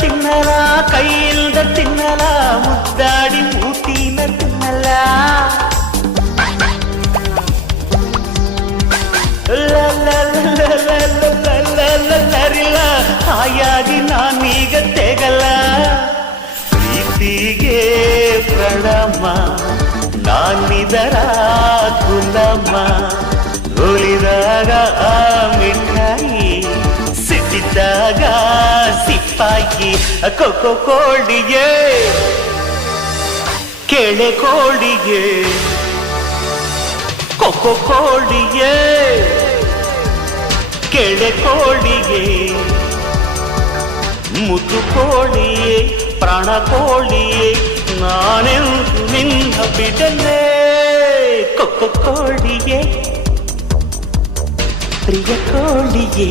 ತಿನ್ನಲ ಕೈಯಿಲ್ದ ತಿನ್ನಲ ಮುದ್ದಾಡಿ ಮೂತಿನ ತಿನ್ನಲ ಲರಿಲ್ಲ ಹಾಯಾಗಿ ನಾನೀಗ ತೆಗಲ್ಲ ಪ್ರೀತಿಗೆ ಪ್ರಣಾಮ ನಾನಿದರ ಕುಲಮ್ಮ ಉಳಿದಾಗ ಆ ಮಿಠಾಯಿ ಸಿಟ್ಟಿದ್ದಾಗ ಸಿಪ್ಪಾಯಿ ಕೊಕ್ಕೋ ಕೋಳಿಗೆ ಕೆಳೆ ಕೋಳಿಗೆ ಕೊಕ್ಕೋ ಕೋಳಿಗೆ ಕೆಳೆ ಕೋಳಿಗೆ ಮುದ್ದು ಕೋಳಿಯೇ ಪ್ರಾಣ ಕೋಳಿಯೇ ನಾನೆಂದು ನಿನ್ನ ಬಿಡಲೇ ಕೊಕ್ಕೋ ಕೋಳಿಯೇ ಪ್ರಿಯ ಕೋಳಿಯೇ